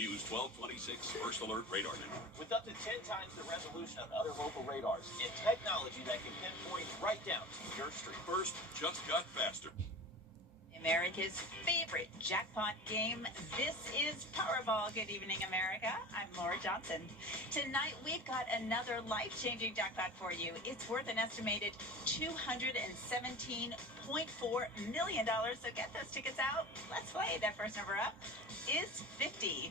News 1226 First Alert Radar Network. With up to 10 times the resolution of other local radars and technology that can pinpoint right down to your street. First just got faster. America's favorite jackpot game. This is Powerball. Good evening, America. I'm Laura Johnson. Tonight, we've got another life-changing jackpot for you. It's worth an estimated $217.4 million. So get those tickets out. Let's play. That first number up is 50.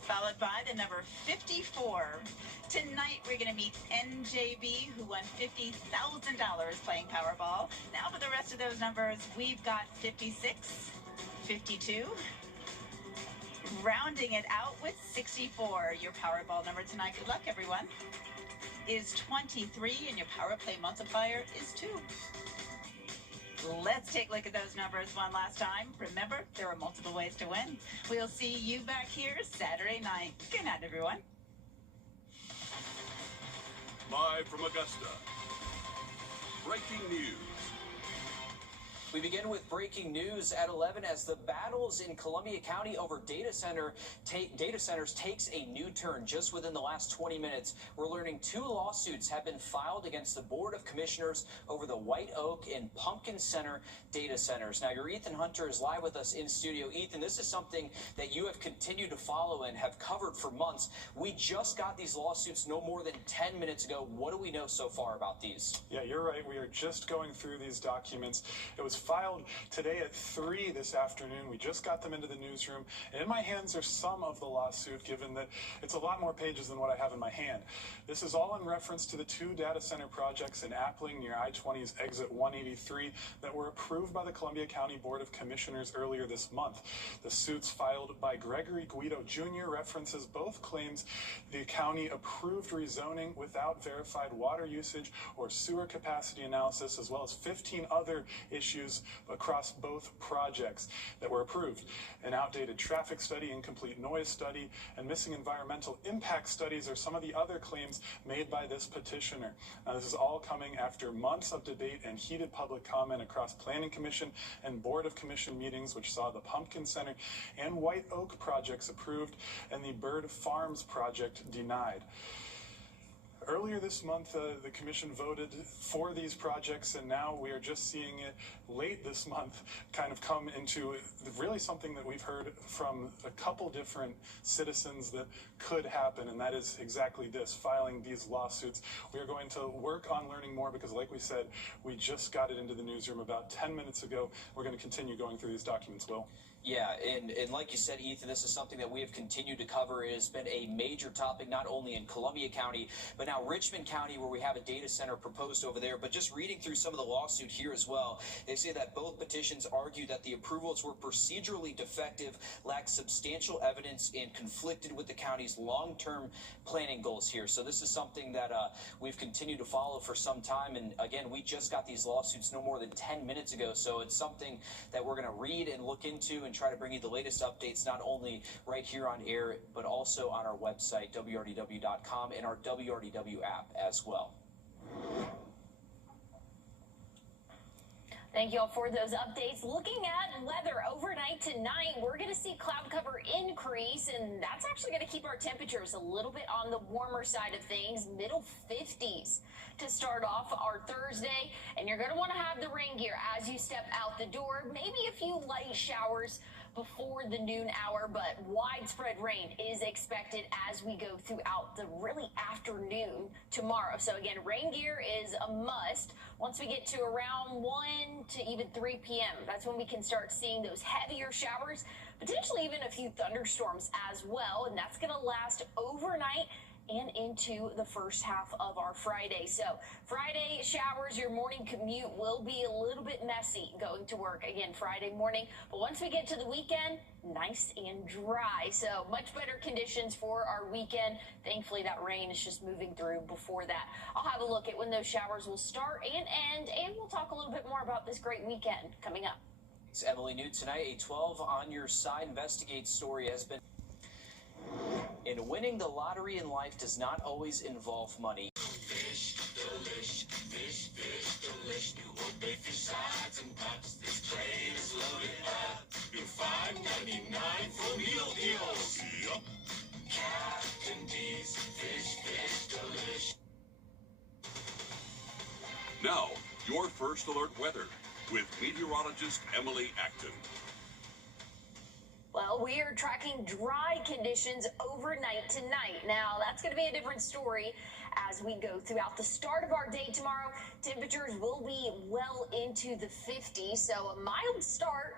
Followed by the number 54. Tonight, we're going to meet NJB, who won $50,000 playing Powerball. Now, for the rest of those numbers, we've got 56, 52, rounding it out with 64. Your Powerball number tonight, good luck, everyone, is 23, and your Power Play multiplier is 2. Let's take a look at those numbers one last time. Remember, there are multiple ways to win. We'll see you back here Saturday night. Good night, everyone. Live from Augusta. Breaking news. We begin with breaking news at 11 as the battles in Columbia County over data centers takes a new turn. Just within the last 20 minutes, we're learning 2 lawsuits have been filed against the Board of Commissioners over the White Oak and Pumpkin Center data centers. Now, your Ethan Hunter is live with us in studio. Ethan, this is something that you have continued to follow and have covered for months. We just got these lawsuits no more than 10 minutes ago. What do we know so far about these? Yeah, you're right. We are just going through these documents. It was filed today at 3 this afternoon. We just got them into the newsroom, and in my hands are some of the lawsuit, given that it's a lot more pages than what I have in my hand. This is all in reference to the 2 data center projects in Appling near I-20's exit 183 that were approved by the Columbia County Board of Commissioners earlier this month. The suits filed by Gregory Guido Jr. references both claims the county approved rezoning without verified water usage or sewer capacity analysis, as well as 15 other issues across both projects that were approved. An outdated traffic study, incomplete noise study, and missing environmental impact studies are some of the other claims made by this petitioner. Now, this is all coming after months of debate and heated public comment across Planning Commission and Board of Commission meetings, which saw the Pumpkin Center and White Oak projects approved and the Bird Farms project denied. Earlier this month, the commission voted for these projects, and now we are just seeing it late this month kind of come into really something that we've heard from a couple different citizens that could happen, and that is exactly this, filing these lawsuits. We are going to work on learning more because, like we said, we just got it into the newsroom about 10 minutes ago. We're going to continue going through these documents, Will. Yeah, and like you said, Ethan, this is something that we have continued to cover. It has been a major topic, not only in Columbia County, but now Richmond County, where we have a data center proposed over there. But just reading through some of the lawsuit here as well, they say that both petitions argue that the approvals were procedurally defective, lacked substantial evidence, and conflicted with the county's long-term planning goals here. So this is something that we've continued to follow for some time. And again, we just got these lawsuits no more than 10 minutes ago. So it's something that we're going to read and look into and try to bring you the latest updates, not only right here on air, but also on our website, WRDW.com, and our WRDW app as well. Thank you all for those updates. Looking at weather overnight tonight, we're going to see cloud cover increase, and that's actually going to keep our temperatures a little bit on the warmer side of things, middle 50s to start off our Thursday. And you're going to want to have the rain gear as you step out the door. Maybe a few light showers before the noon hour, but widespread rain is expected as we go throughout the really afternoon tomorrow. So again, rain gear is a must. Once we get to around 1 to even 3 p.m., that's when we can start seeing those heavier showers, potentially even a few thunderstorms as well, and that's going to last overnight and into the first half of our Friday. So Friday showers, your morning commute will be a little bit messy going to work again Friday morning. But once we get to the weekend, nice and dry. So much better conditions for our weekend. Thankfully, that rain is just moving through before that. I'll have a look at when those showers will start and end, and we'll talk a little bit more about this great weekend coming up. It's Emily New tonight. A 12 on your side investigate story has been. And winning the lottery in life does not always involve money. Fish, delish, fish, delish. New Obey fish sides and pots. This plate is loaded up. You're $5.99 for meal deal. First Alert Weather with meteorologist Emily Acton. Well, we are tracking dry conditions overnight tonight. Now, that's going to be a different story as we go throughout the start of our day tomorrow. Temperatures will be well into the 50s, so a mild start.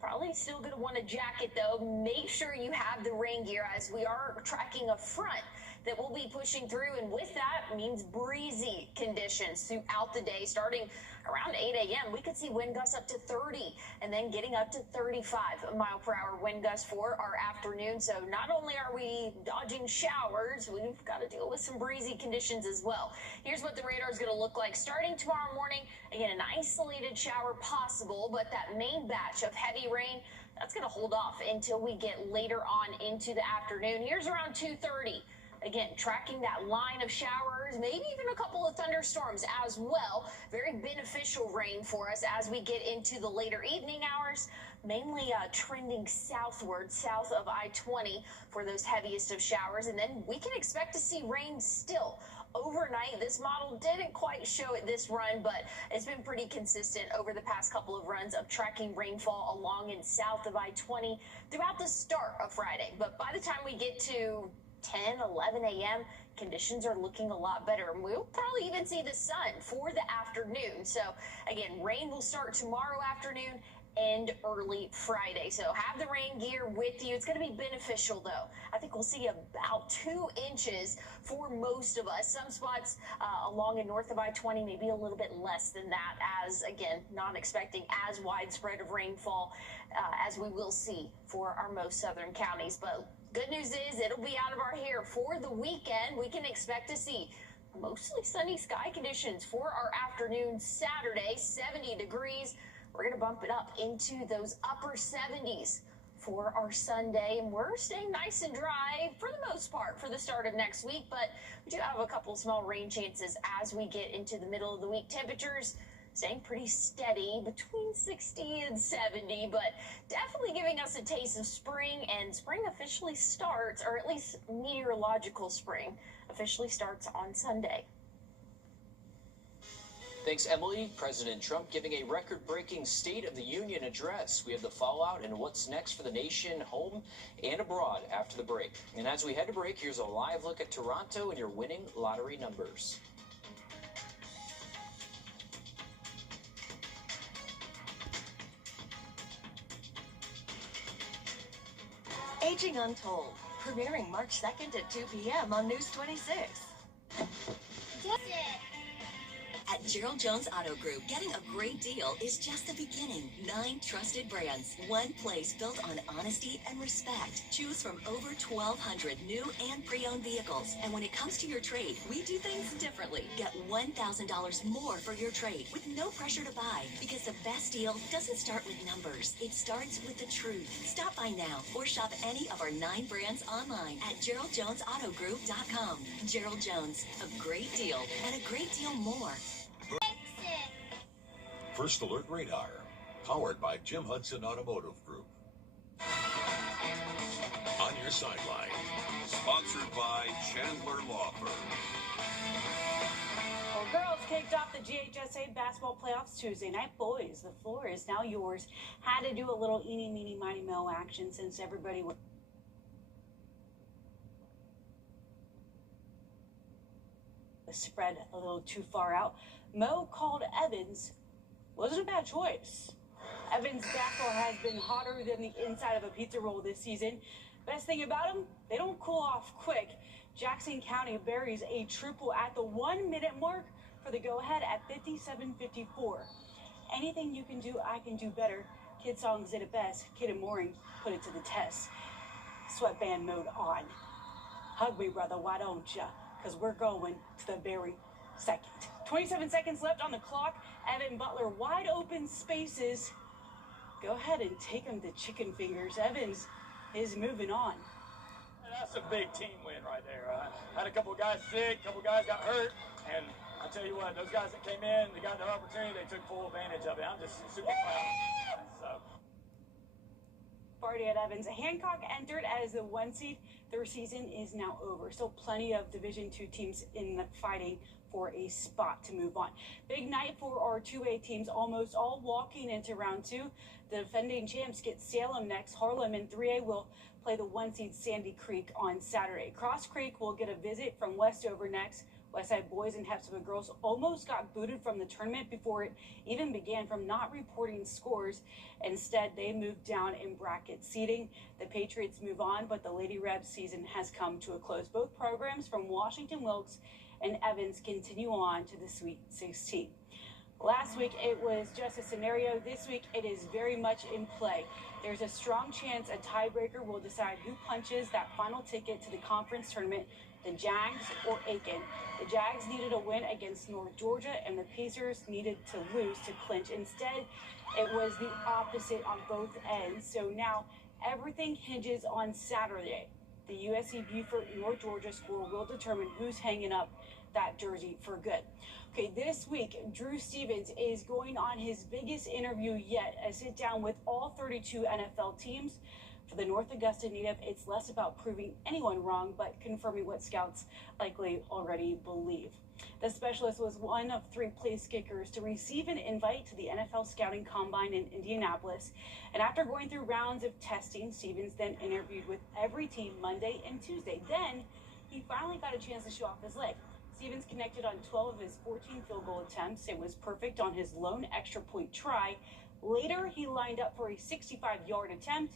Probably still going to want a jacket, though. Make sure you have the rain gear as we are tracking a front that will be pushing through, and with that means breezy conditions throughout the day. Starting around 8 a.m., we could see wind gusts up to 30 and then getting up to 35 mile per hour wind gusts for our afternoon. So not only are we dodging showers, we've got to deal with some breezy conditions as well. Here's what the radar is going to look like starting tomorrow morning. Again, an isolated shower possible, but that main batch of heavy rain, that's going to hold off until we get later on into the afternoon. Here's around 2:30. Again, tracking that line of showers, maybe even a couple of thunderstorms as well. Very beneficial rain for us as we get into the later evening hours, mainly trending southward, south of I-20 for those heaviest of showers. And then we can expect to see rain still overnight. This model didn't quite show it this run, but it's been pretty consistent over the past couple of runs of tracking rainfall along and south of I-20 throughout the start of Friday. But by the time we get to 10, 11 a.m., conditions are looking a lot better. And we'll probably even see the sun for the afternoon. So, again, rain will start tomorrow afternoon and early Friday. So have the rain gear with you. It's going to be beneficial, though. I think we'll see about 2 inches for most of us. Some spots along and north of I-20, maybe a little bit less than that, as, again, not expecting as widespread of rainfall as we will see for our most southern counties. But good news is it'll be out of our hair for the weekend. We can expect to see mostly sunny sky conditions for our afternoon Saturday, 70 degrees. We're going to bump it up into those upper 70s for our Sunday, and we're staying nice and dry for the most part for the start of next week, but we do have a couple small rain chances as we get into the middle of the week. Temperatures staying pretty steady between 60 and 70, but definitely giving us a taste of spring, and spring officially starts, or at least meteorological spring officially starts on Sunday. Thanks, Emily. President Trump giving a record-breaking State of the Union address. We have the fallout and what's next for the nation, home and abroad, after the break. And as we head to break, here's a live look at Toronto and your winning lottery numbers. Aging Untold, premiering March 2nd at 2 p.m. on News 26. At Gerald Jones Auto Group, getting a great deal is just the beginning. 9 trusted brands, one place built on honesty and respect. Choose from over 1,200 new and pre-owned vehicles. And when it comes to your trade, we do things differently. Get $1,000 more for your trade with no pressure to buy, because the best deal doesn't start with numbers. It starts with the truth. Stop by now or shop any of our 9 brands online at GeraldJonesAutoGroup.com. Gerald Jones, a great deal and a great deal more. First Alert Radar, powered by Jim Hudson Automotive Group. On your sideline. Sponsored by Chandler Law Firm. Well, girls kicked off the GHSA basketball playoffs Tuesday night. Boys, the floor is now yours. Had to do a little eeny, meeny, miny, mo action since everybody was spread a little too far out. Mo called Evans. Wasn't a bad choice. Evans' basketball has been hotter than the inside of a pizza roll this season. Best thing about them, they don't cool off quick. Jackson County buries a triple at the 1-minute mark for the go-ahead at 57-54. Anything you can do, I can do better. Kid Songs did it best. Kid and Mooring put it to the test. Sweatband mode on. Hug me, brother, why don't ya? Because we're going to the very second. 27 seconds left on the clock. Evan Butler, wide open spaces. Go ahead and take him to chicken fingers. Evans is moving on. That's a big team win right there. Had a couple guys sick, a couple guys got hurt, and I tell you what, those guys that came in, they got their opportunity, they took full advantage of it. I'm just super proud. So. Friday at Evans. Hancock entered as the 1 seed. Their season is now over. Still plenty of Division II teams in the fighting for a spot to move on. Big night for our 2A teams, almost all walking into round 2. The defending champs get Salem next. Harlem in 3A will play the 1 seed Sandy Creek on Saturday. Cross Creek will get a visit from Westover next. Westside boys and Hepzibah girls almost got booted from the tournament before it even began from not reporting scores. Instead, they moved down in bracket seeding. The Patriots move on, but the Lady Rebs season has come to a close. Both programs from Washington Wilkes and Evans continue on to the Sweet 16. Last week, it was just a scenario. This week, it is very much in play. There's a strong chance a tiebreaker will decide who punches that final ticket to the conference tournament, the Jags or Aiken. The Jags needed a win against North Georgia, and the Pacers needed to lose to clinch. Instead, it was the opposite on both ends. So now everything hinges on Saturday. The USC Beaufort North Georgia score will determine who's hanging up that jersey for good. Okay, this week, Drew Stevens is going on his biggest interview yet, a sit down with all 32 NFL teams. For the North Augusta native, it's less about proving anyone wrong, but confirming what scouts likely already believe. The specialist was one of 3 place kickers to receive an invite to the NFL Scouting Combine in Indianapolis. And after going through rounds of testing, Stevens then interviewed with every team Monday and Tuesday. Then he finally got a chance to show off his leg. Stevens connected on 12 of his 14 field goal attempts and was perfect on his lone extra point try. Later, he lined up for a 65-yard attempt.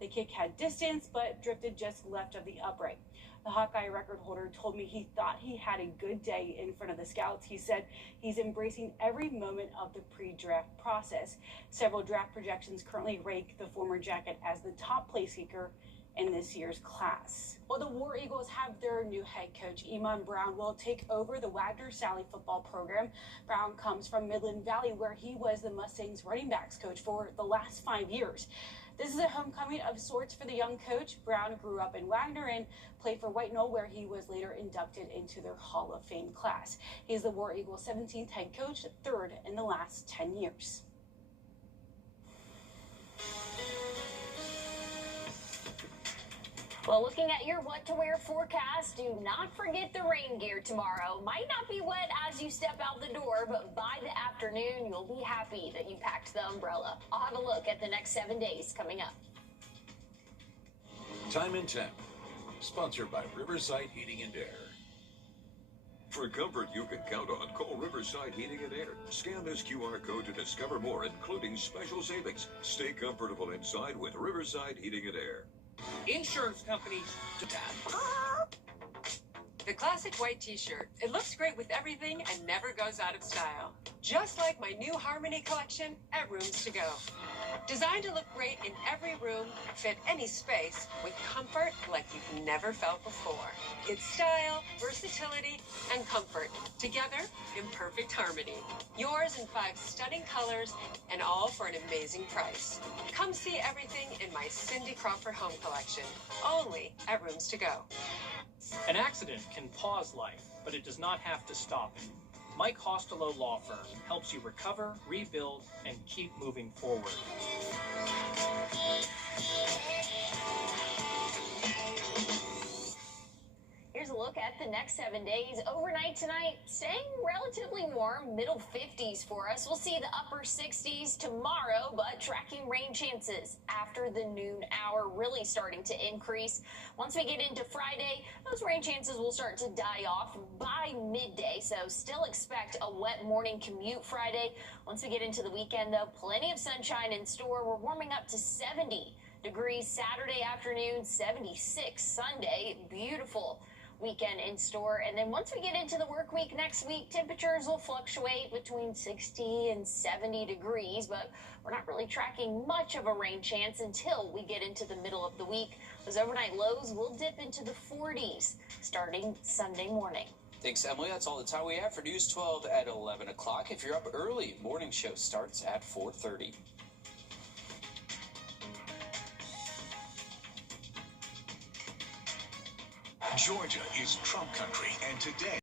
The kick had distance, but drifted just left of the upright. The Hawkeye record holder told me he thought he had a good day in front of the scouts. He said he's embracing every moment of the pre-draft process. Several draft projections currently rank the former Jacket as the top place kicker in this year's class. Well, the War Eagles have their new head coach. Iman Brown will take over the Wagner Sally football program. Brown comes from Midland Valley, where he was the Mustangs running backs coach for the last 5 years. This is a homecoming of sorts for the young coach. Brown grew up in Wagner and played for White Knoll, where he was later inducted into their Hall of Fame class. He's the War Eagles' 17th head coach, 3rd in the last 10 years. Well, looking at your what to wear forecast, do not forget the rain gear tomorrow. Might not be wet as you step out the door, but by the afternoon, you'll be happy that you packed the umbrella. I'll have a look at the next 7 days coming up. Time and Temp, sponsored by Riverside Heating and Air. For comfort you can count on, call Riverside Heating and Air. Scan this QR code to discover more, including special savings. Stay comfortable inside with Riverside Heating and Air. Insurance companies do that. The classic white t-shirt. It looks great with everything and never goes out of style. Just like my new Harmony collection at Rooms to Go. Designed to look great in every room, fit any space, with comfort like you've never felt before. It's style, versatility, and comfort, together in perfect harmony. Yours in 5 stunning colors, and all for an amazing price. Come see everything in my Cindy Crawford home collection, only at Rooms to Go. An accident can pause life, but it does not have to stop it. Mike Hostelow Law Firm helps you recover, rebuild, and keep moving forward. Here's a look at the next 7 days. Overnight tonight, staying relatively warm, middle 50s for us. We'll see the upper 60s tomorrow, but tracking rain chances after the noon hour really starting to increase. Once we get into Friday, those rain chances will start to die off by midday, so still expect a wet morning commute Friday. Once we get into the weekend, though, plenty of sunshine in store. We're warming up to 70 degrees Saturday afternoon, 76 Sunday. Beautiful weekend in store. And then once we get into the work week next week, temperatures will fluctuate between 60 and 70 degrees, but we're not really tracking much of a rain chance until we get into the middle of the week. Those overnight lows will dip into the 40s starting Sunday morning. Thanks, Emily. That's all the time we have for News 12 at 11 o'clock. If you're up early, morning show starts at 4:30. Georgia is Trump country, and today